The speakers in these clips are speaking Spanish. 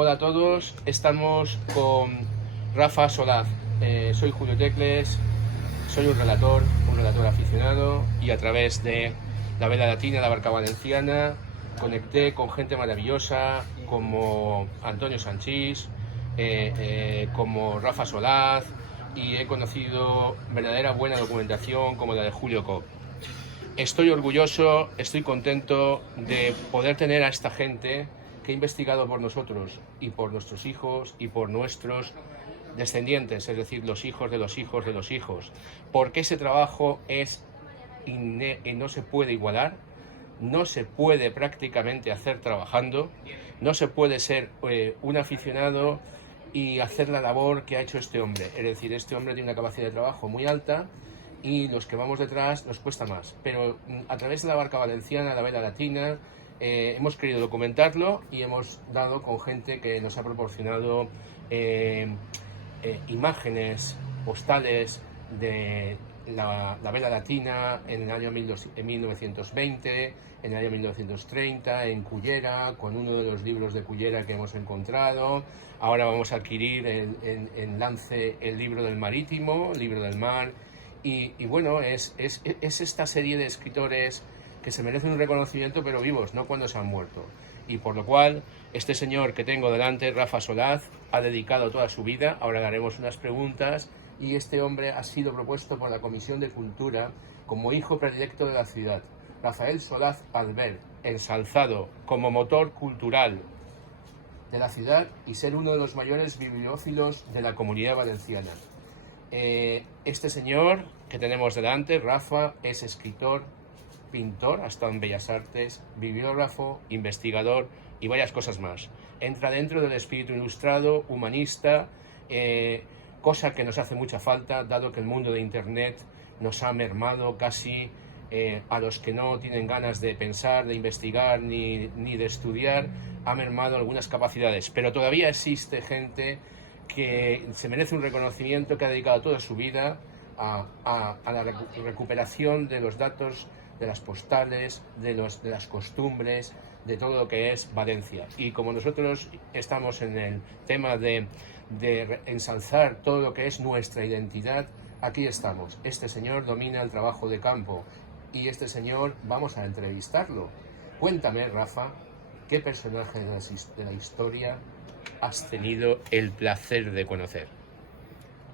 Hola a todos, estamos con Rafa Solaz. Soy Julio Tecles, soy un relator aficionado, y a través de la vela latina, la barca valenciana, conecté con gente maravillosa como Antonio Sanchís, como Rafa Solaz, y he conocido verdadera buena documentación como la de Julio Koch. Estoy orgulloso, estoy contento de poder tener a esta gente que ha investigado por nosotros y por nuestros hijos y por nuestros descendientes, es decir, los hijos de los hijos de los hijos, porque ese trabajo no se puede igualar, no se puede prácticamente hacer trabajando, no se puede ser un aficionado y hacer la labor que ha hecho este hombre. Es decir, este hombre tiene una capacidad de trabajo muy alta y los que vamos detrás nos cuesta más. Pero a través de la barca valenciana, la vela latina, hemos querido documentarlo y hemos dado con gente que nos ha proporcionado imágenes, postales de la vela latina en el año 1920, en el año 1930, en Cullera, con uno de los libros de Cullera que hemos encontrado. Ahora vamos a adquirir en Lance el libro del marítimo, el libro del mar. Y bueno, es esta serie de escritores que se merecen un reconocimiento, pero vivos, no cuando se han muerto. Y por lo cual, este señor que tengo delante, Rafa Solaz, ha dedicado toda su vida. Ahora le haremos unas preguntas, y este hombre ha sido propuesto por la Comisión de Cultura como hijo predilecto de la ciudad. Rafael Solaz Albert, ensalzado como motor cultural de la ciudad y ser uno de los mayores bibliófilos de la Comunidad Valenciana. Este señor que tenemos delante, Rafa, es escritor, pintor, ha estado en Bellas Artes, bibliógrafo, investigador y varias cosas más. Entra dentro del espíritu ilustrado, humanista, cosa que nos hace mucha falta, dado que el mundo de Internet nos ha mermado casi a los que no tienen ganas de pensar, de investigar ni de estudiar, ha mermado algunas capacidades. Pero todavía existe gente que se merece un reconocimiento, que ha dedicado toda su vida a la recuperación de los datos, de las postales, de las costumbres, de todo lo que es Valencia. Y como nosotros estamos en el tema de ensalzar todo lo que es nuestra identidad, aquí estamos. Este señor domina el trabajo de campo y este señor vamos a entrevistarlo. Cuéntame, Rafa, ¿qué personaje de la historia has tenido el placer de conocer?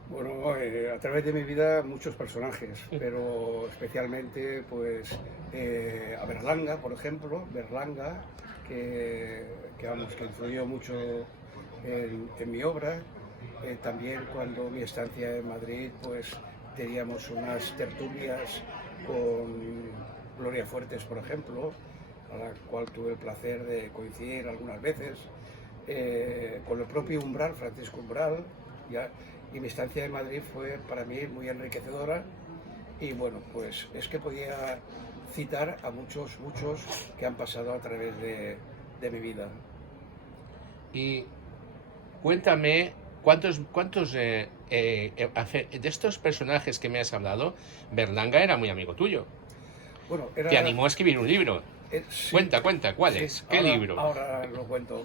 Bueno, a través de mi vida muchos personajes, pero especialmente pues a Berlanga, por ejemplo, Berlanga, que influyó mucho en mi obra. También cuando mi estancia en Madrid, pues teníamos unas tertulias con Gloria Fuertes, por ejemplo, a la cual tuve el placer de coincidir algunas veces, con el propio Umbral, Francisco Umbral, y mi estancia en Madrid fue para mí muy enriquecedora. Y bueno, pues es que podía citar a muchos que han pasado a través de mi vida. Y cuéntame, ¿cuántos de estos personajes que me has hablado, Berlanga era muy amigo tuyo? Bueno, Te animó a escribir un libro. Sí, Cuenta, ¿cuál sí, es? ¿Qué libro? Ahora lo cuento.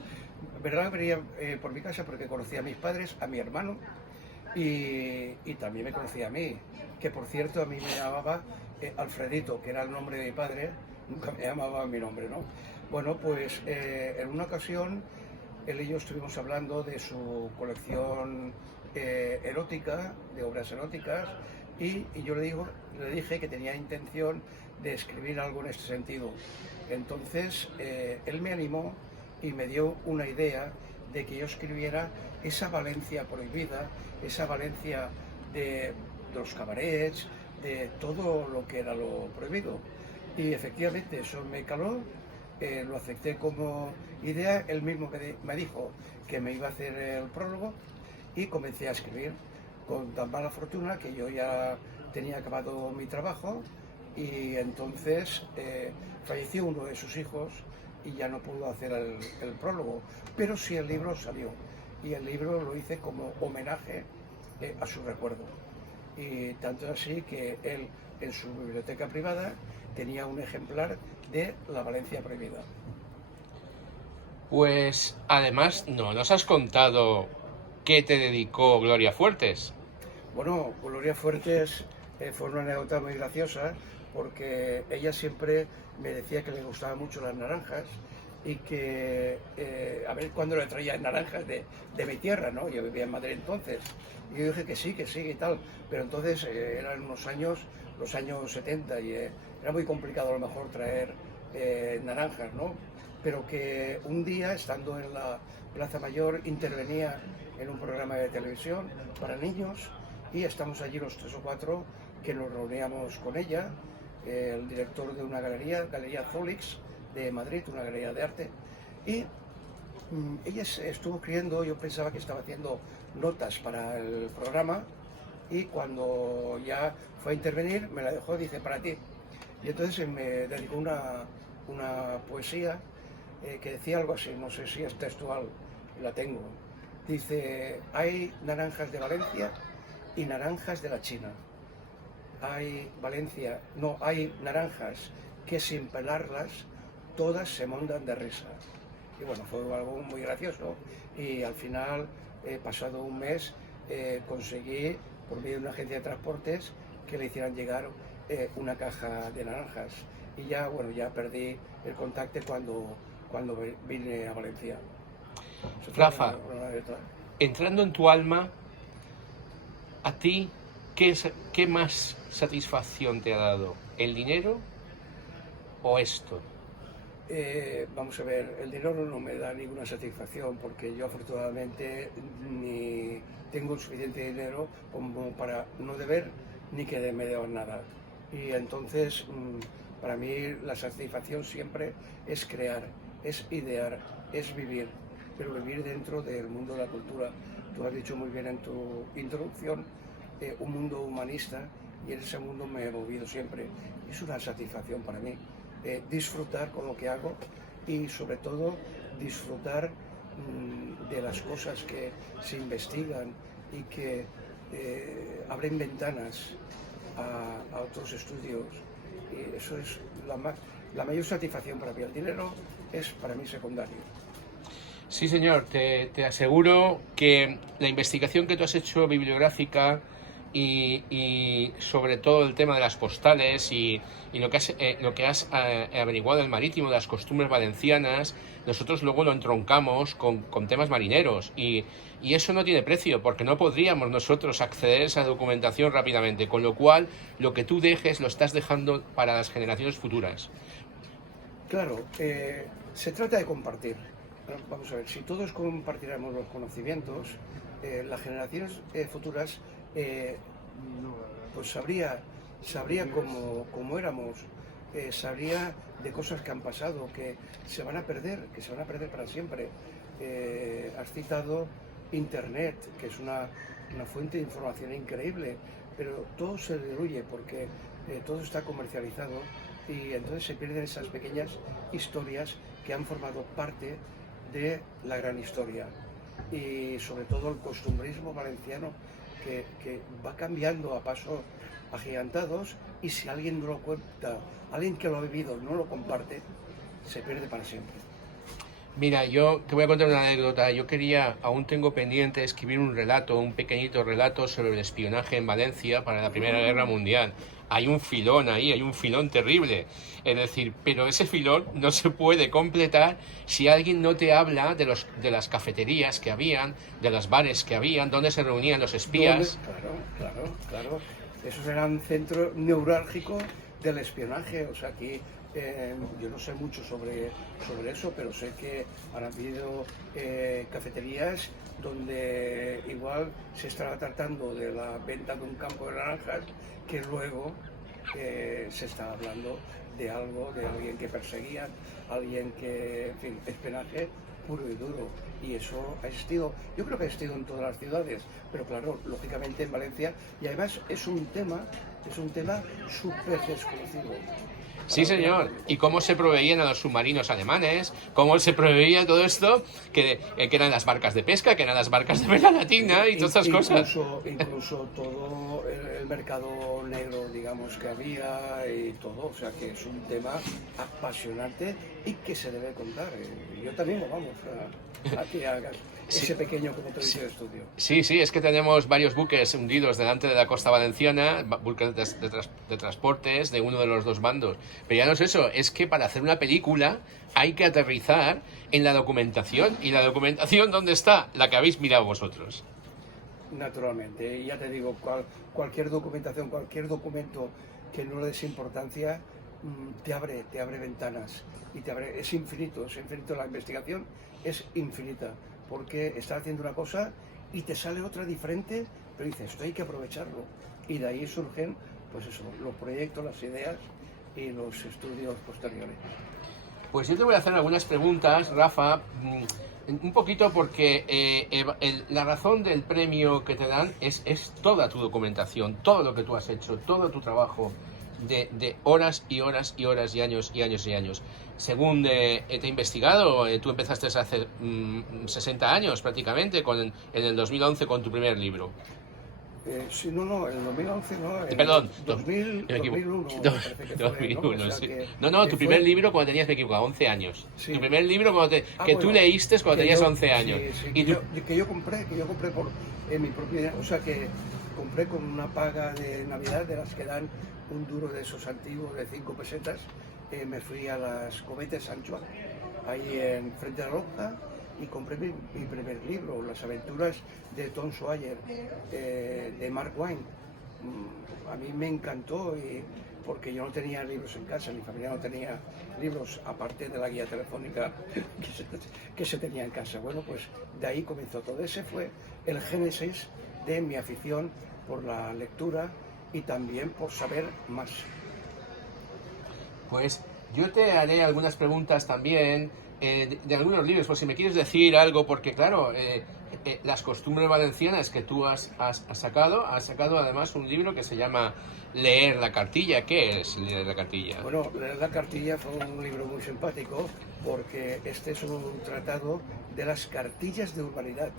Berlanga venía por mi casa porque conocía a mis padres, a mi hermano, y también me conocía a mí, que por cierto a mí me llamaba Alfredito, que era el nombre de mi padre, nunca me llamaba mi nombre, ¿no? Bueno, pues en una ocasión él y yo estuvimos hablando de su colección erótica, de obras eróticas, y yo le dije que tenía intención de escribir algo en este sentido. Entonces él me animó y me dio una idea de que yo escribiera esa Valencia prohibida, esa Valencia de los cabarets, de todo lo que era lo prohibido. Y efectivamente eso me caló, lo acepté como idea. Él mismo me dijo que me iba a hacer el prólogo y comencé a escribir, con tan mala fortuna que yo ya tenía acabado mi trabajo, y entonces falleció uno de sus hijos y ya no pudo hacer el prólogo, pero sí el libro salió, y el libro lo hice como homenaje a su recuerdo. Y tanto es así que él, en su biblioteca privada, tenía un ejemplar de La Valencia Prohibida. Pues además no nos has contado qué te dedicó Gloria Fuertes. Bueno, Gloria Fuertes fue una anécdota muy graciosa porque ella siempre me decía que le gustaban mucho las naranjas y que a ver cuándo le traía naranjas de mi tierra, ¿no? Yo vivía en Madrid entonces. Y yo dije que sí y tal, pero entonces eran unos años, los años 70 y era muy complicado a lo mejor traer naranjas, ¿no? Pero que un día, estando en la Plaza Mayor, intervenía en un programa de televisión para niños y estamos allí los 3 o 4 que nos reuníamos con ella, el director de una galería, Galería Zolix de Madrid, una galería de arte, y ella estuvo escribiendo, yo pensaba que estaba haciendo notas para el programa y cuando ya fue a intervenir me la dejó, dice, para ti. Y entonces me dedicó una poesía que decía algo así, no sé si es textual, la tengo. Dice, hay naranjas de Valencia y naranjas de la China. Hay naranjas que sin pelarlas todas se montan de risa. Y bueno, fue algo muy gracioso y al final, pasado un mes, conseguí, por medio de una agencia de transportes, que le hicieran llegar una caja de naranjas. Y ya, bueno, ya perdí el contacto cuando vine a Valencia. Rafa, entrando en tu alma, ¿a ti qué más satisfacción te ha dado? ¿El dinero o esto? Vamos a ver, el dinero no me da ninguna satisfacción porque yo afortunadamente ni tengo el suficiente dinero como para no deber ni que me deban nada. Y entonces, para mí la satisfacción siempre es crear, es idear, es vivir, pero vivir dentro del mundo de la cultura. Tú has dicho muy bien en tu introducción, un mundo humanista, y en ese mundo me he movido siempre. Es una satisfacción para mí. Disfrutar con lo que hago y sobre todo disfrutar de las cosas que se investigan y que abren ventanas a otros estudios. Y eso es la mayor satisfacción para mí. El dinero es para mí secundario. Sí, señor, te aseguro que la investigación que tú has hecho bibliográfica y sobre todo el tema de las postales y lo que has averiguado del marítimo, de las costumbres valencianas, nosotros luego lo entroncamos con temas marineros y eso no tiene precio porque no podríamos nosotros acceder a esa documentación rápidamente, con lo cual lo que tú dejes lo estás dejando para las generaciones futuras. Claro, se trata de compartir. Vamos a ver, si todos compartiéramos los conocimientos, las generaciones futuras pues sabría cómo éramos, sabría de cosas que han pasado, que se van a perder para siempre. Has citado Internet, que es una fuente de información increíble, pero todo se diluye porque todo está comercializado y entonces se pierden esas pequeñas historias que han formado parte de la gran historia. Y sobre todo el costumbrismo valenciano que va cambiando a pasos agigantados y si alguien no lo cuenta, alguien que lo ha vivido no lo comparte, se pierde para siempre. Mira, yo te voy a contar una anécdota. Yo aún tengo pendiente escribir un pequeñito relato sobre el espionaje en Valencia para la Primera Guerra Mundial. Hay un filón ahí, hay un filón terrible. Es decir, pero ese filón no se puede completar si alguien no te habla de las cafeterías que habían, de los bares que habían, donde se reunían los espías. Claro. Esos eran centros neurálgicos del espionaje. O sea, aquí yo no sé mucho sobre eso, pero sé que han habido cafeterías donde igual se estaba tratando de la venta de un campo de naranjas que luego se estaba hablando de alguien que perseguían, alguien que, en fin, espionaje puro y duro. Y eso ha existido, yo creo que ha existido en todas las ciudades, pero claro, lógicamente en Valencia, y además es un tema es un tema súper desconocido. Sí, señor. ¿Y cómo se proveían a los submarinos alemanes? ¿Cómo se proveía todo esto? Que eran las barcas de pesca, que eran las barcas de vela latina y todas esas cosas. Incluso todo el mercado negro, digamos, que había y todo. O sea, que es un tema apasionante y que se debe contar. Yo también, vamos, a que hagas ese pequeño, como te dice, estudio. Sí, sí, es que tenemos varios buques hundidos delante de la costa valenciana, buques de transportes de uno de los dos bandos. Pero ya no es eso, es que para hacer una película hay que aterrizar en la documentación. ¿Y la documentación dónde está? La que habéis mirado vosotros. Naturalmente, y ya te digo, cualquier documentación, cualquier documento que no le des importancia, te abre ventanas y es infinito, la investigación es infinita, porque estás haciendo una cosa y te sale otra diferente, pero dices, esto hay que aprovecharlo, y de ahí surgen, pues eso, los proyectos, las ideas y los estudios posteriores. Pues yo te voy a hacer algunas preguntas, Rafa, un poquito porque la razón del premio que te dan es toda tu documentación, todo lo que tú has hecho, todo tu trabajo de horas y horas y horas y años y años y años. Según te he investigado, tú empezaste hace 60 años prácticamente, en el 2011 con tu primer libro. Sí, no, en el 2011 no. Perdón, 2001. 2001, sí. No, tu primer libro cuando tenías, me equivoco, 11 años. Sí. Tu primer libro tú leíste cuando tenías 11 años. Sí, que yo compré en mi propia, o sea que compré con una paga de Navidad de las que dan un duro de esos antiguos de 5 pesetas. Me fui a las Cometes San Juan, ahí en frente a la Lonja, y compré mi primer libro, Las aventuras de Tom Sawyer, de Mark Twain. A mí me encantó porque yo no tenía libros en casa, mi familia no tenía libros, aparte de la guía telefónica que se tenía en casa. Bueno, pues de ahí comenzó todo. Ese fue el génesis de mi afición por la lectura y también por saber más. Pues yo te haré algunas preguntas también de algunos libros, por si me quieres decir algo, porque claro, las costumbres valencianas que tú has sacado además un libro que se llama Leer la cartilla. ¿Qué es Leer la cartilla? Bueno, Leer la cartilla fue un libro muy simpático porque este es un tratado de las cartillas de urbanidad.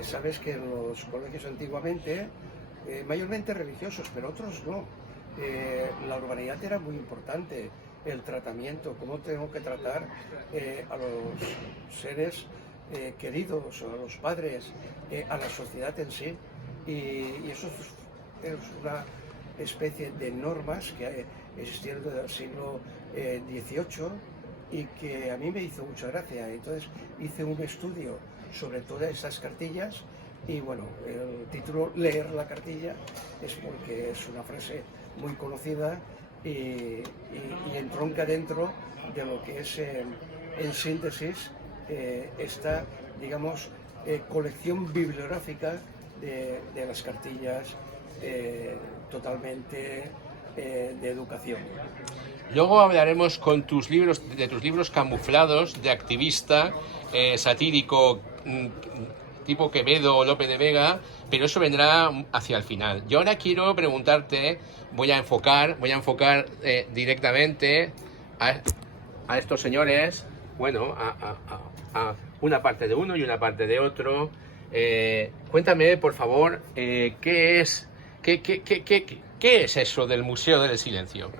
Sabes que en los colegios antiguamente, mayormente religiosos, pero otros no, la urbanidad era muy importante, el tratamiento, cómo tengo que tratar a los seres queridos, a los padres, a la sociedad en sí, y eso es una especie de normas que existieron desde el siglo XVIII y que a mí me hizo mucha gracia. Entonces hice un estudio sobre todas estas cartillas y bueno, el título Leer la cartilla es porque es una frase muy conocida y entronca dentro de lo que es en síntesis esta, digamos, colección bibliográfica de las cartillas totalmente de educación. Luego hablaremos de tus libros camuflados de activista, satírico, tipo Quevedo o Lope de Vega, pero eso vendrá hacia el final. Yo ahora quiero preguntarte, voy a enfocar directamente a estos señores, bueno, a una parte de uno y una parte de otro. Cuéntame, por favor, ¿qué es eso del Museo del Silencio?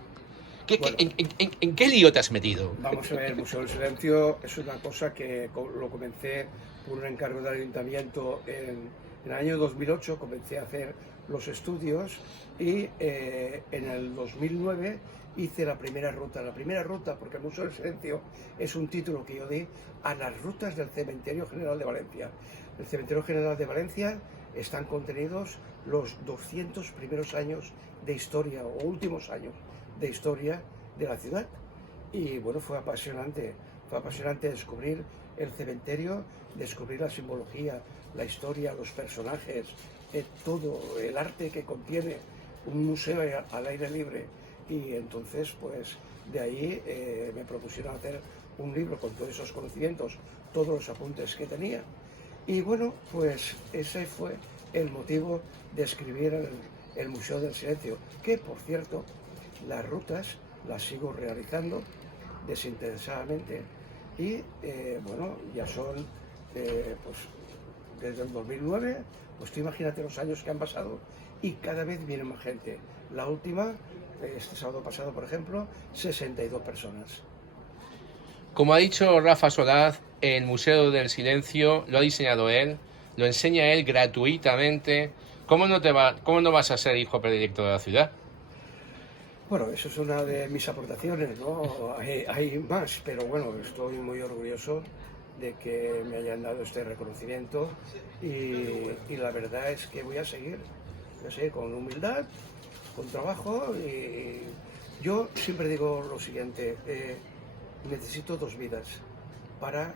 Bueno, ¿En qué lío te has metido? Vamos a ver, el Museo del Silencio es una cosa que lo comencé por un encargo del ayuntamiento en el año 2008, comencé a hacer los estudios y en el 2009 hice la primera ruta, porque el Museo del Silencio es un título que yo di a las rutas del Cementerio General de Valencia. El Cementerio General de Valencia están contenidos los 200 primeros años de historia o últimos años de historia de la ciudad y bueno, fue apasionante descubrir el cementerio, descubrir la simbología, la historia, los personajes, todo el arte que contiene un museo al aire libre y entonces pues de ahí me propusieron hacer un libro con todos esos conocimientos, todos los apuntes que tenía y bueno, pues ese fue el motivo de escribir el Museo del Silencio, que por cierto, las rutas las sigo realizando desinteresadamente y bueno, ya son pues desde el 2009, pues tú imagínate los años que han pasado y cada vez viene más gente. La última, este sábado pasado por ejemplo, 62 personas. Como ha dicho Rafa Solaz, el Museo del Silencio lo ha diseñado él, lo enseña él gratuitamente. ¿Cómo no vas a ser hijo predilecto de la ciudad? Bueno, eso es una de mis aportaciones, ¿no? Hay más, pero bueno, estoy muy orgulloso de que me hayan dado este reconocimiento y la verdad es que voy a seguir con humildad, con trabajo y yo siempre digo lo siguiente, necesito 2 vidas para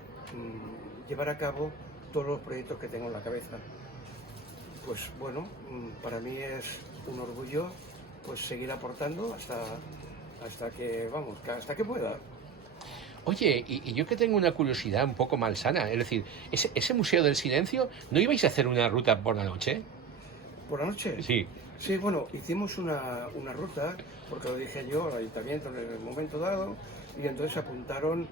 llevar a cabo todos los proyectos que tengo en la cabeza. Pues bueno, para mí es un orgullo pues seguir aportando hasta que pueda. Oye, y yo que tengo una curiosidad un poco malsana, es decir, ese Museo del Silencio, ¿no ibais a hacer una ruta por la noche? ¿Por la noche? Sí. Sí, bueno, hicimos una ruta, porque lo dije yo al ayuntamiento en el momento dado, y entonces apuntaron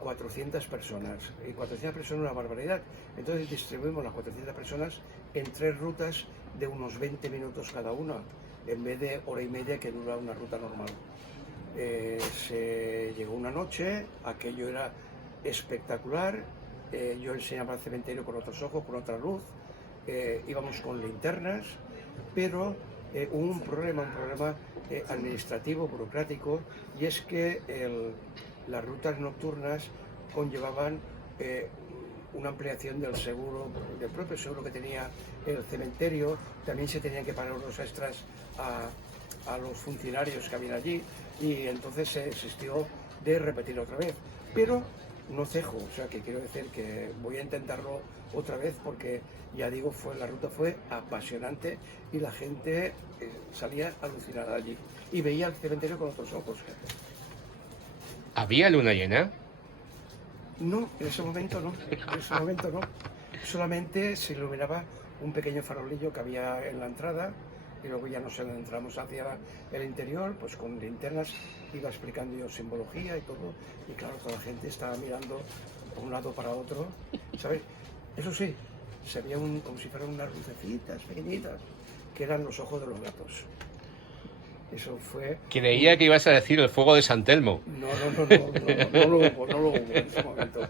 400 personas. Y 400 personas es una barbaridad. Entonces distribuimos las 400 personas en 3 rutas de unos 20 minutos cada una, en vez de hora y media que dura una ruta normal. Se llegó una noche, aquello era espectacular, yo enseñaba el cementerio con otros ojos, con otra luz, íbamos con linternas, pero hubo un problema administrativo, burocrático, y es que las rutas nocturnas conllevaban una ampliación del seguro, del propio seguro que tenía el cementerio. También se tenían que pagar unos extras a los funcionarios que habían allí y entonces se existió de repetir otra vez. Pero no cejo, o sea que quiero decir que voy a intentarlo otra vez porque ya digo, la ruta fue apasionante y la gente salía alucinada allí y veía el cementerio con otros ojos. ¿Había luna llena? No, en ese momento no, solamente se iluminaba un pequeño farolillo que había en la entrada y luego ya nos entramos hacia el interior, pues con linternas iba explicando yo simbología y todo, y claro, toda la gente estaba mirando de un lado para otro, ¿sabes? Eso sí, se veía como si fueran unas lucecitas pequeñitas, que eran los ojos de los gatos. Eso fue... Creía que ibas a decir el fuego de San Telmo. No lo hubo en ese momento.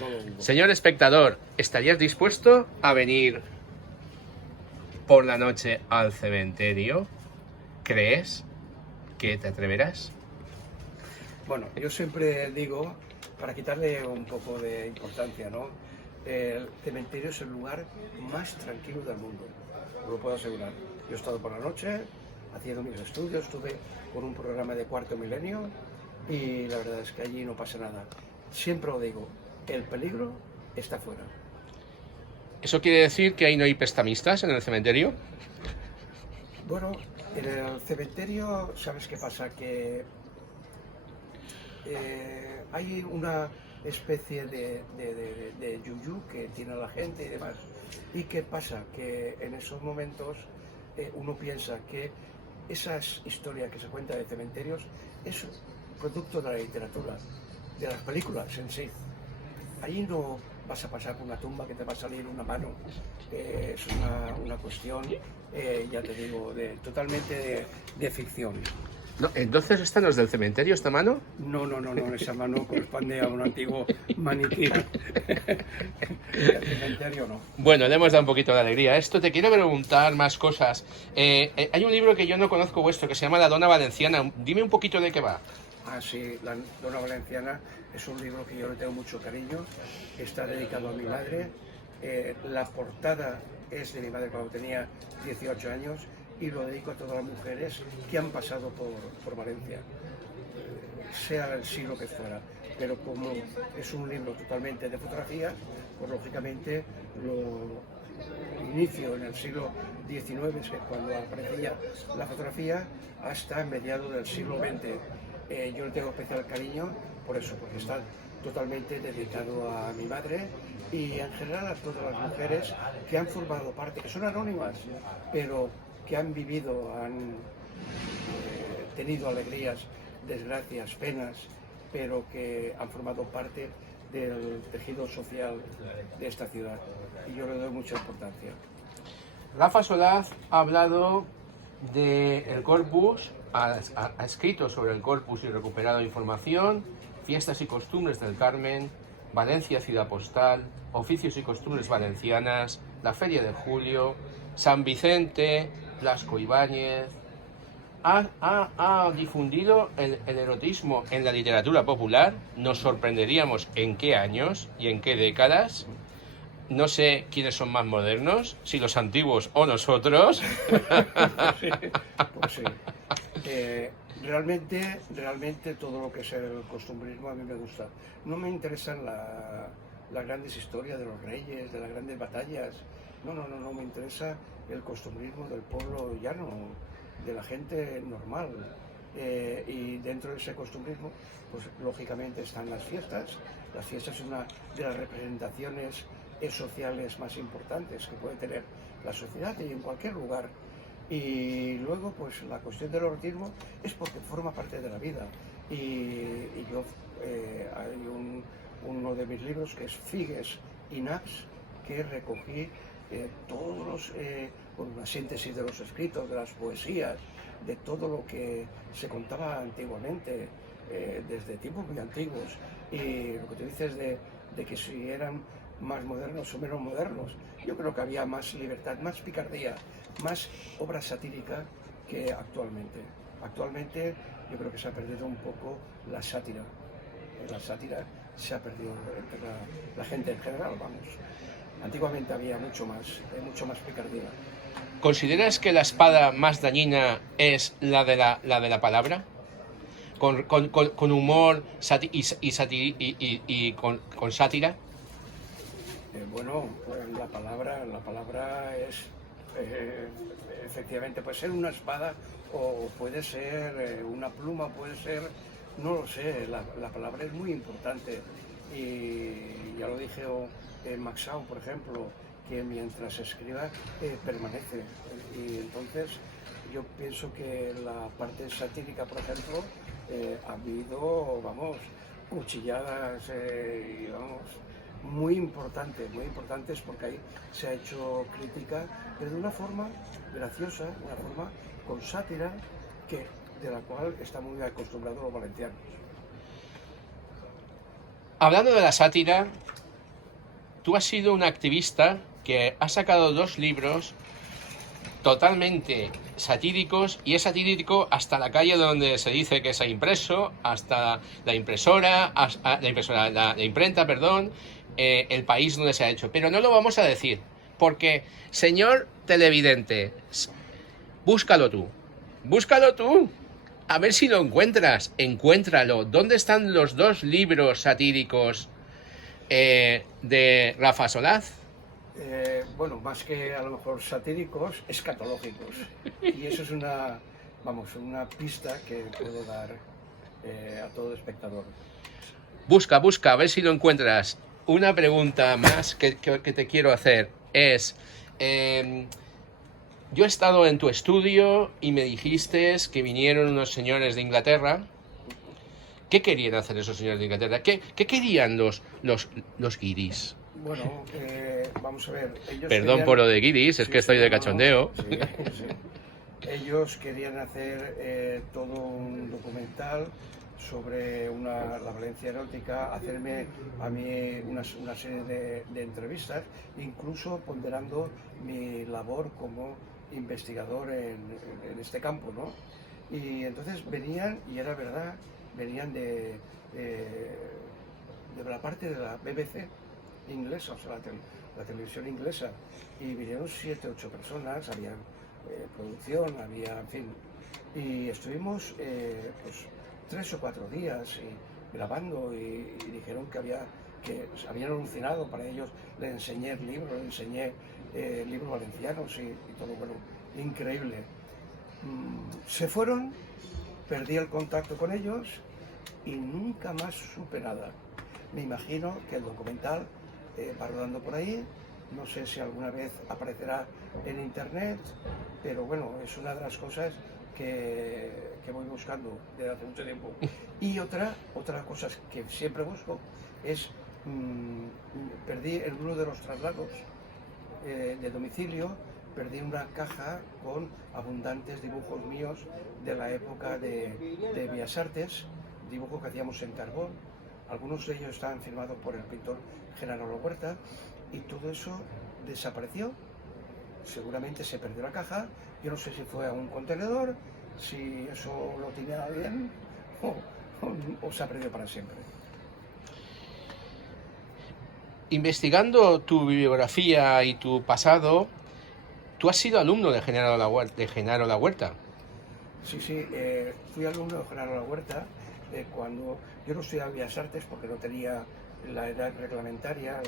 No lo hubo. Señor espectador, ¿estarías dispuesto a venir por la noche al cementerio? ¿Crees que te atreverás? Bueno, yo siempre digo, para quitarle un poco de importancia, ¿no? El cementerio es el lugar más tranquilo del mundo, lo puedo asegurar. Yo he estado por la noche haciendo mis estudios, estuve con un programa de Cuarto Milenio y la verdad es que allí no pasa nada. Siempre lo digo, el peligro está fuera. ¿Eso quiere decir que ahí no hay prestamistas en el cementerio? Bueno, en el cementerio, ¿sabes qué pasa? Que hay una especie de yuyú que tiene la gente y demás. ¿Y qué pasa? Que en esos momentos uno piensa que esas historias que se cuentan de cementerios es producto de la literatura, de las películas en sí. Allí no vas a pasar por una tumba que te va a salir una mano. Es una cuestión, ya te digo, totalmente de ficción. No, entonces, ¿esta no es del cementerio, esta mano? No, esa mano corresponde a un antiguo maniquí. El cementerio no. Bueno, le hemos dado un poquito de alegría a esto. Te quiero preguntar más cosas. Hay un libro que yo no conozco vuestro que se llama La Dona Valenciana. Dime un poquito de qué va. Ah, sí, La Dona Valenciana es un libro que yo le tengo mucho cariño. Está dedicado a mi madre. La portada es de mi madre cuando tenía 18 años. Y lo dedico a todas las mujeres que han pasado por Valencia, sea el siglo que fuera. Pero como es un libro totalmente de fotografía, pues lógicamente lo inicio en el siglo XIX, que es cuando aparecía la fotografía, hasta mediados del siglo XX. Yo le tengo especial cariño por eso, porque está totalmente dedicado a mi madre y en general a todas las mujeres que han formado parte, que son anónimas, pero que han vivido, han tenido alegrías, desgracias, penas, pero que han formado parte del tejido social de esta ciudad. Y yo le doy mucha importancia. Rafa Solaz ha hablado del corpus, ha escrito sobre el corpus y recuperado información, fiestas y costumbres del Carmen, Valencia ciudad postal, oficios y costumbres valencianas, la Feria de Julio, San Vicente, Blasco Ibáñez. Ha difundido el erotismo en la literatura popular. Nos sorprenderíamos en qué años y en qué décadas. No sé quiénes son más modernos, si los antiguos o nosotros. Pues sí. Realmente todo lo que es el costumbrismo a mí me gusta. No me interesan las grandes historias de los reyes, de las grandes batallas. No me interesa el costumbrismo del pueblo llano, de la gente normal. Y dentro de ese costumbrismo, pues lógicamente están las fiestas. Las fiestas es una de las representaciones sociales más importantes que puede tener la sociedad y en cualquier lugar. Y luego, pues la cuestión del erotismo es porque forma parte de la vida. Y yo, hay uno de mis libros que es Figues y Naps, que recogí todos una síntesis de los escritos, de las poesías, de todo lo que se contaba antiguamente, desde tiempos muy antiguos. Y lo que tú dices de que si eran más modernos o menos modernos, yo creo que había más libertad, más picardía, más obra satírica que actualmente. Actualmente yo creo que se ha perdido un poco la sátira. La sátira se ha perdido entre la gente en general, vamos. Antiguamente había mucho más picardía. ¿Consideras que la espada más dañina es la de la palabra? Con humor y con sátira. Bueno, pues la palabra es, efectivamente, puede ser una espada o puede ser una pluma, puede ser, no lo sé, la palabra es muy importante. Y ya lo dije Maxau, por ejemplo, que mientras escriba permanece. Y entonces yo pienso que la parte satírica, por ejemplo, ha habido, vamos, cuchilladas y vamos, muy importantes porque ahí se ha hecho crítica, pero de una forma graciosa, de una forma con sátira, de la cual están muy acostumbrados los valencianos. Hablando de la sátira, tú has sido un activista que ha sacado 2 libros totalmente satíricos, y es satírico hasta la calle donde se dice que se ha impreso, hasta la imprenta, perdón, el país donde se ha hecho. Pero no lo vamos a decir, porque, señor televidente, búscalo tú, a ver si lo encuéntralo. ¿Dónde están los 2 libros satíricos de Rafa Solaz? Bueno, más que a lo mejor satíricos, escatológicos. Y eso es una pista que puedo dar a todo espectador. Busca, a ver si lo encuentras. Una pregunta más que te quiero hacer es... yo he estado en tu estudio y me dijiste que vinieron unos señores de Inglaterra. ¿Qué querían hacer esos señores de Inglaterra? ¿Qué querían los guiris? Bueno, vamos a ver. Perdón por lo de guiris, es que estoy de cachondeo. Sí. Ellos querían hacer todo un documental sobre la Valencia erótica, hacerme a mí una serie de entrevistas, incluso ponderando mi labor como investigador en este campo, ¿no? Y entonces venían, y era verdad, venían de la parte de la BBC inglesa, o sea, la televisión inglesa, y vinieron 7 u 8 personas, había producción, había, en fin, y estuvimos pues 3 o 4 días grabando, y dijeron que se habían alucinado. Para ellos les enseñé libros, libros valencianos y todo, bueno, increíble. Se fueron, perdí el contacto con ellos y nunca más supe nada. Me imagino que el documental va rodando por ahí no sé si alguna vez aparecerá en internet, pero bueno, es una de las cosas que voy buscando desde hace mucho tiempo. Y otra cosa que siempre busco es, perdí en uno de los traslados de domicilio, perdí una caja con abundantes dibujos míos de la época de Bellas Artes, dibujos que hacíamos en carbón. Algunos de ellos estaban firmados por el pintor Genaro Huerta, y todo eso desapareció. Seguramente se perdió la caja, yo no sé si fue a un contenedor, si eso lo tenía bien o se ha perdido para siempre. Investigando tu bibliografía y tu pasado, tú has sido alumno de Genaro La Huerta. Sí, fui alumno de Genaro La Huerta cuando yo no estudiaba Bellas Artes porque no tenía la edad reglamentaria,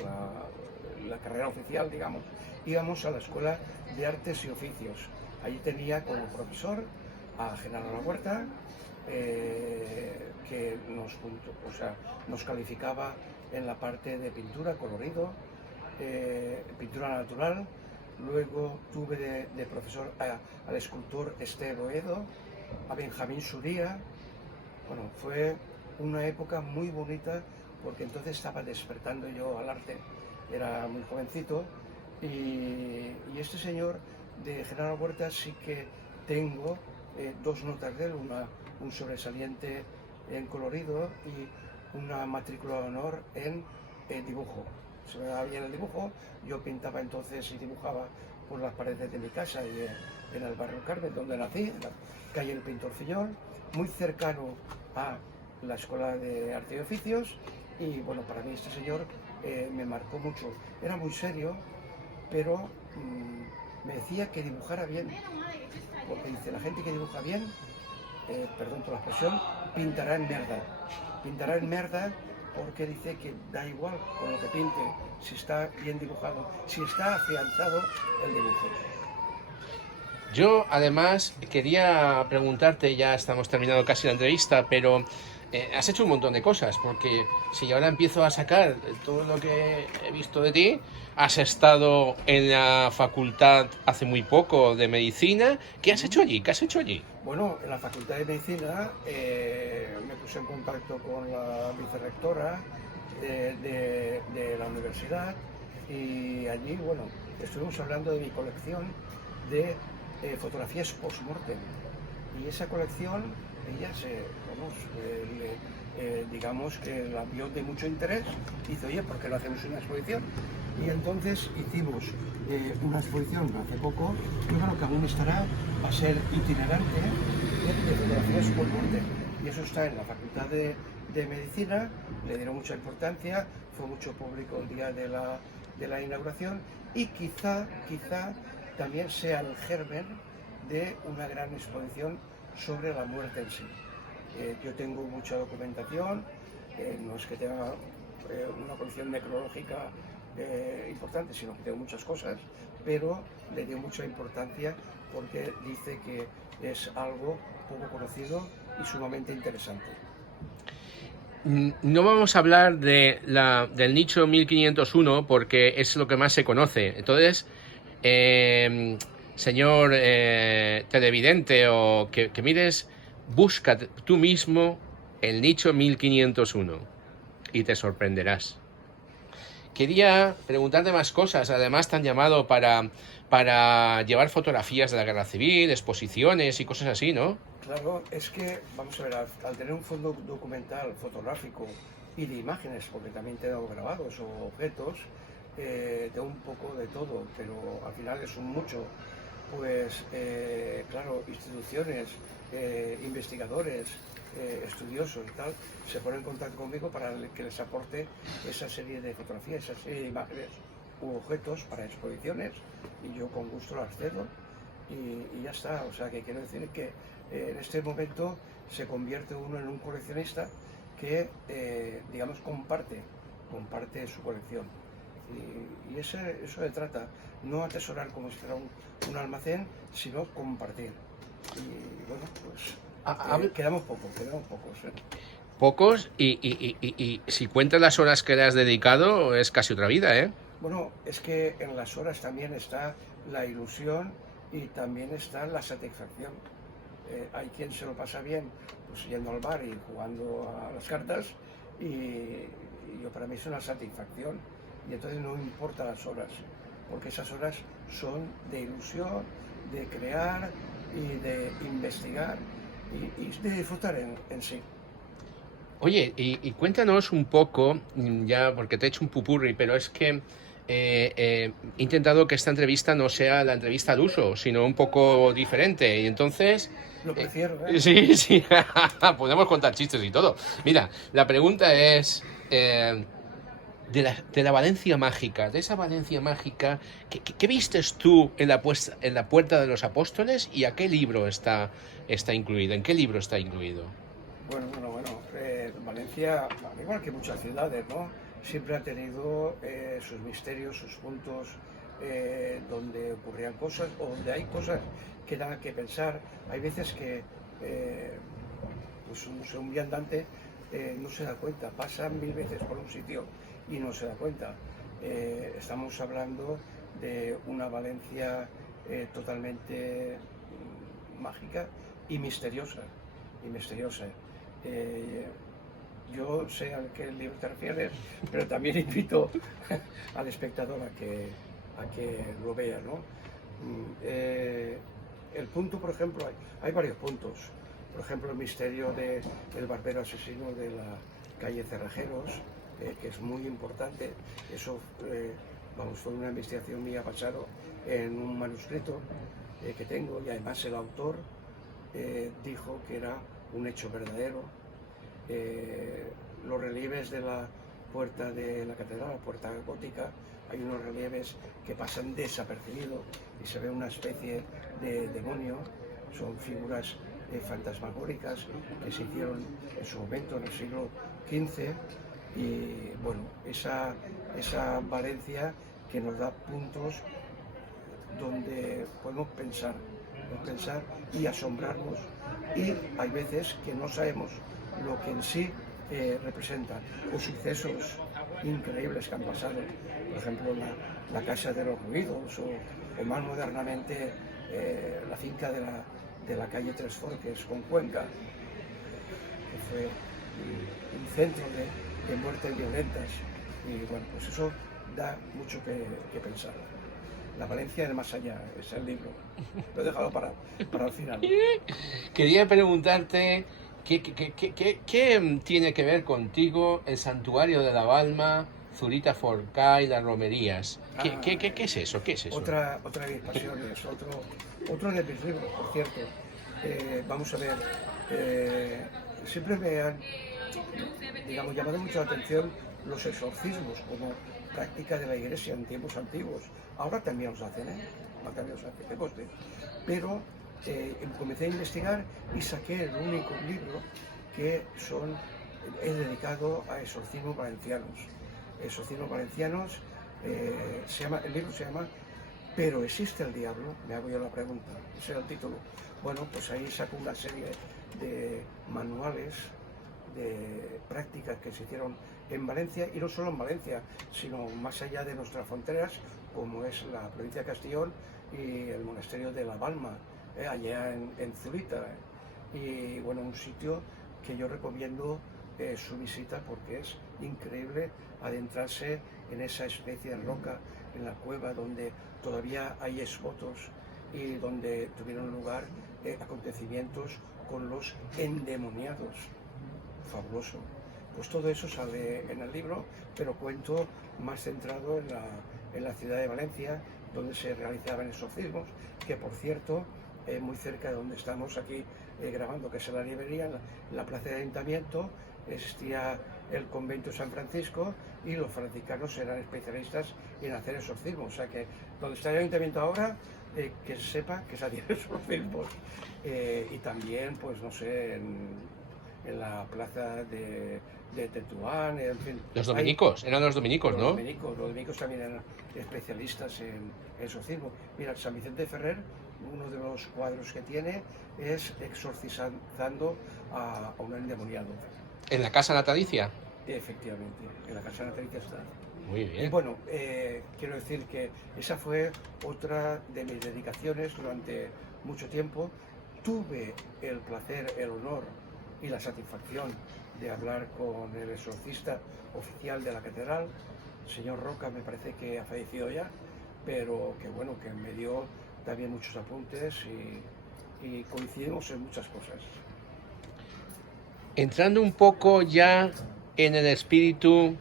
la carrera oficial, digamos. Íbamos a la Escuela de Artes y Oficios. Allí tenía como profesor a Genaro La Huerta, que nos calificaba en la parte de pintura, colorido, pintura natural. Luego tuve de profesor al escultor Esther Boedo, a Benjamín Suría. Bueno, fue una época muy bonita porque entonces estaba despertando yo al arte, era muy jovencito, y este señor de Genaro Huerta sí que tengo dos notas de él, un sobresaliente en colorido y una matrícula de honor en dibujo. Se me daba bien el dibujo, yo pintaba entonces y dibujaba por las paredes de mi casa y en el barrio Carmen, donde nací, en la calle El Pintor Fillol, muy cercano a la Escuela de Arte y Oficios. Y bueno, para mí este señor me marcó mucho. Era muy serio, pero me decía que dibujara bien, porque dice, la gente que dibuja bien, perdón por la expresión, pintará en merda. Pintará en merda porque dice que da igual con lo que pinte, si está bien dibujado, si está afianzado el dibujo. Yo, además, quería preguntarte, ya estamos terminando casi la entrevista, pero has hecho un montón de cosas, porque si ahora empiezo a sacar todo lo que he visto de ti, has estado en la facultad hace muy poco de medicina. ¿Qué has hecho allí? ¿Qué has hecho allí? Bueno, en la facultad de medicina me puse en contacto con la vicerrectora de la universidad, y allí, bueno, estuvimos hablando de mi colección de fotografías post-mortem, y esa colección ella digamos que la vio de mucho interés, dice, oye, ¿por qué no hacemos una exposición? Y entonces hicimos una exposición hace poco, que bueno, que aún estará, va a ser itinerante, de fotografías post-mortem, y eso está en la Facultad de Medicina. Le dieron mucha importancia, fue mucho público el día de la inauguración, y quizá también sea el germen de una gran exposición sobre la muerte en sí. Yo tengo mucha documentación, no es que tenga una colección necrológica importante, sino que tengo muchas cosas, pero le dio mucha importancia porque dice que es algo poco conocido y sumamente interesante. No vamos a hablar del nicho 1501 porque es lo que más se conoce. Entonces, señor televidente o que mires, busca tú mismo el nicho 1501 y te sorprenderás. Quería preguntarte más cosas. Además te han llamado para llevar fotografías de la Guerra Civil, exposiciones y cosas así, ¿no? Claro, es que, vamos a ver, al tener un fondo documental, fotográfico y de imágenes, porque también tengo grabados o objetos, tengo un poco de todo, pero al final es un mucho. Pues, claro, instituciones, investigadores, estudiosos y tal, se ponen en contacto conmigo para que les aporte esa serie de fotografías, esa serie de imágenes u objetos para exposiciones, y yo con gusto las cedo y ya está. O sea, que quiero decir que en este momento se convierte uno en un coleccionista que, digamos, comparte su colección. Y eso se trata, no atesorar como si fuera un almacén, sino compartir. Y bueno, pues quedamos pocos. Pocos, y si cuentas las horas que le has dedicado, es casi otra vida, ¿eh? Bueno, es que en las horas también está la ilusión y también está la satisfacción. Hay quien se lo pasa bien pues yendo al bar y jugando a las cartas y yo, para mí es una satisfacción, y entonces no me importan las horas, porque esas horas son de ilusión, de crear y de investigar y de disfrutar en sí. Oye, y cuéntanos un poco, ya porque te he hecho un pupurri, pero es que he intentado que esta entrevista no sea la entrevista al uso, sino un poco diferente. Y entonces, Lo eh, prefiero, ¿eh? sí, sí, podemos contar chistes y todo. Mira, la pregunta es de la Valencia mágica, de esa Valencia mágica, ¿qué vistes tú en la Puerta de los Apóstoles y a qué libro está incluido? ¿En qué libro está incluido? Bueno. Valencia, al igual que muchas ciudades, ¿no? Siempre ha tenido sus misterios, sus puntos donde ocurrían cosas o donde hay cosas que dan que pensar. Hay veces que pues un viandante no se da cuenta, pasa 1000 veces por un sitio y no se da cuenta. Estamos hablando de una Valencia totalmente mágica y misteriosa. Eh, yo sé a qué libro te refieres, pero también invito al espectador a que lo vea, ¿no? El punto, por ejemplo, hay varios puntos. Por ejemplo, el misterio del barbero asesino de la calle Cerrajeros, que es muy importante. Eso, fue una investigación mía basado en un manuscrito que tengo, y además el autor dijo que era un hecho verdadero. Los relieves de la puerta de la catedral, la puerta gótica, hay unos relieves que pasan desapercibidos y se ve una especie de demonio. Son figuras fantasmagóricas que se hicieron en su momento, en el siglo XV, y bueno, esa Valencia que nos da puntos donde podemos pensar y asombrarnos, y hay veces que no sabemos lo que en sí representa, o sucesos increíbles que han pasado, por ejemplo la Casa de los Ruidos, o más modernamente la finca de la calle Tres Forques con Cuenca, que fue un centro de muertes violentas, y bueno, pues eso da mucho que pensar. La Valencia del más allá, es el libro. Lo he dejado para el final. Quería preguntarte qué tiene que ver contigo el Santuario de la Balma, Zurita Forcá y las romerías. ¿Qué es eso? ¿Qué es eso? Otra de mis pasiones, otro de mis libros, por cierto. Vamos a ver, siempre me han, digamos, llamado mucho la atención los exorcismos como práctica de la Iglesia en tiempos antiguos. Ahora también los hacen, ahora también los hacen, que coste. Pero comencé a investigar y saqué el único libro que es dedicado a exorcismos valencianos. Exorcismos valencianos, el libro se llama ¿Pero existe el diablo? Me hago yo la pregunta, ese era el título. Bueno, pues ahí saco una serie de manuales, de prácticas que se hicieron en Valencia, y no solo en Valencia, sino más allá de nuestras fronteras, como es la provincia de Castellón y el monasterio de la Balma, allá en Zurita. Y bueno, un sitio que yo recomiendo su visita, porque es increíble adentrarse en esa especie de roca, en la cueva donde todavía hay exvotos y donde tuvieron lugar acontecimientos con los endemoniados. Fabuloso. Pues todo eso sale en el libro, pero cuento más centrado en la ciudad de Valencia, donde se realizaban exorcismos, que por cierto, muy cerca de donde estamos aquí grabando, que es en la librería, en la plaza de ayuntamiento, existía el convento de San Francisco, y los franciscanos eran especialistas en hacer exorcismos. O sea que donde está el ayuntamiento ahora, que se sepa que se hacían exorcismos. Y también, pues no sé, en la plaza de Tetuán, en fin. Los dominicos, eran los dominicos, ¿no? Los dominicos también eran especialistas en exorcismo. Mira, San Vicente de Ferrer, uno de los cuadros que tiene es exorcizando a un endemoniado. ¿En la casa natalicia? Efectivamente, en la casa natalicia está. Muy bien. Bueno, quiero decir que esa fue otra de mis dedicaciones durante mucho tiempo. Tuve el placer, el honor y la satisfacción de hablar con el exorcista oficial de la catedral, el señor Roca. Me parece que ha fallecido ya, pero que bueno, que me dio también muchos apuntes y coincidimos en muchas cosas. Entrando un poco ya en el espíritu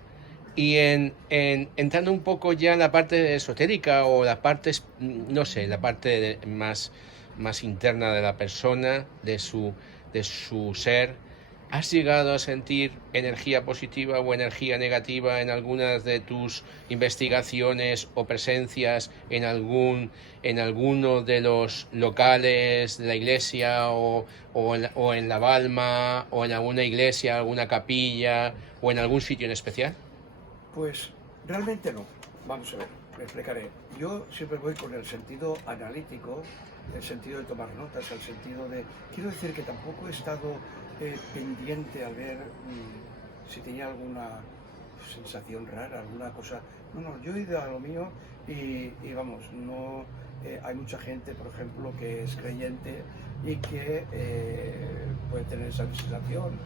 y entrando un poco ya en la parte esotérica o la parte, no sé, la parte más interna de la persona, de su ser, ¿has llegado a sentir energía positiva o energía negativa en algunas de tus investigaciones o presencias en alguno de los locales de la iglesia o en la Balma o en alguna iglesia, alguna capilla o en algún sitio en especial? Pues realmente no. Vamos a ver, me explicaré. Yo siempre voy con el sentido analítico, el sentido de tomar notas, el sentido de... Quiero decir que tampoco he estado pendiente a ver si tenía alguna sensación rara, alguna cosa. No, yo he ido a lo mío y vamos, no... hay mucha gente, por ejemplo, que es creyente y que puede tener esa sensación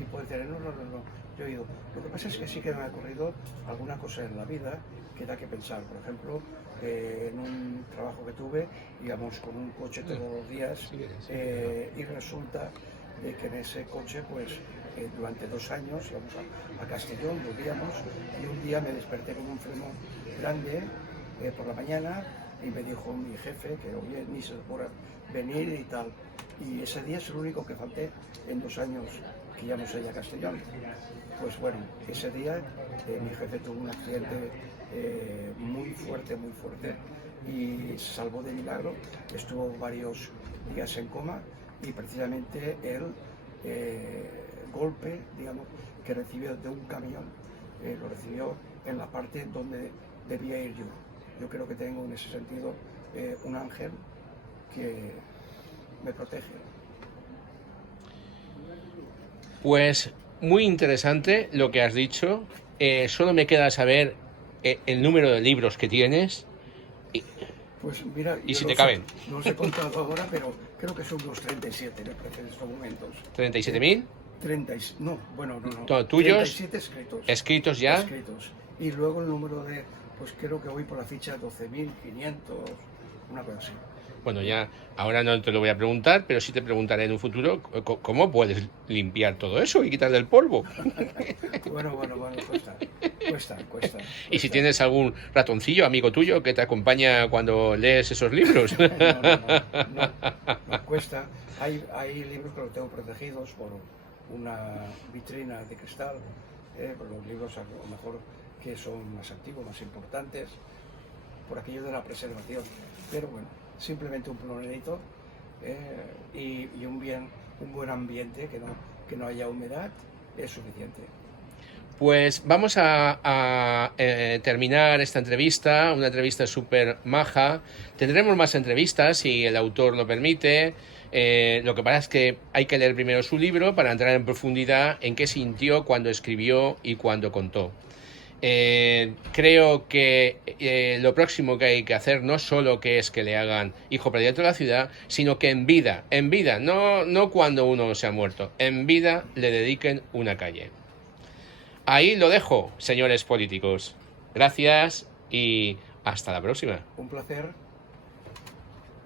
y puede tener... No. Yo he ido. Lo que pasa es que sí que me ha ocurrido alguna cosa en la vida que da que pensar. Por ejemplo, en un trabajo que tuve, íbamos con un coche todos los días y resulta de que en ese coche, pues durante 2 años íbamos a Castellón, volvíamos y un día me desperté con un freno grande por la mañana y me dijo mi jefe que oye, ni se puede venir y tal. Y ese día es el único que falté en 2 años que íbamos allá a Castellón. Pues bueno, ese día mi jefe tuvo un accidente muy fuerte y se salvó de milagro. Estuvo varios días en coma y precisamente el golpe, digamos, que recibió de un camión, lo recibió en la parte donde debía ir yo. Yo creo que tengo en ese sentido un ángel que me protege. Pues muy interesante lo que has dicho. Solo me queda saber el número de libros que tienes. Pues mira, y si te caben. No los he contado ahora, pero creo que son unos 37, me parece, en estos momentos. ¿37.000? No. ¿Tuyos? 37 escritos. ¿Escritos ya? Escritos. Y luego el número de, pues creo que voy por la ficha 12.500, una cosa así. Bueno, ya ahora no te lo voy a preguntar, pero sí te preguntaré en un futuro cómo puedes limpiar todo eso y quitarle el polvo. Bueno, cuesta. Y si tienes algún ratoncillo, amigo tuyo, que te acompaña cuando lees esos libros. No, cuesta. Hay libros que los tengo protegidos por una vitrina de cristal, por los libros a lo mejor que son más antiguos, más importantes, por aquello de la preservación. Pero bueno, simplemente un plumero y un buen ambiente, que no haya humedad, es suficiente. Pues vamos a terminar esta entrevista, una entrevista súper maja. Tendremos más entrevistas si el autor lo permite. Lo que pasa es que hay que leer primero su libro para entrar en profundidad en qué sintió cuando escribió y cuando contó. Creo que lo próximo que hay que hacer no solo que es que le hagan hijo predilecto de la ciudad, sino que en vida, no cuando uno se ha muerto, en vida le dediquen una calle. Ahí lo dejo, señores políticos. Gracias y hasta la próxima. Un placer.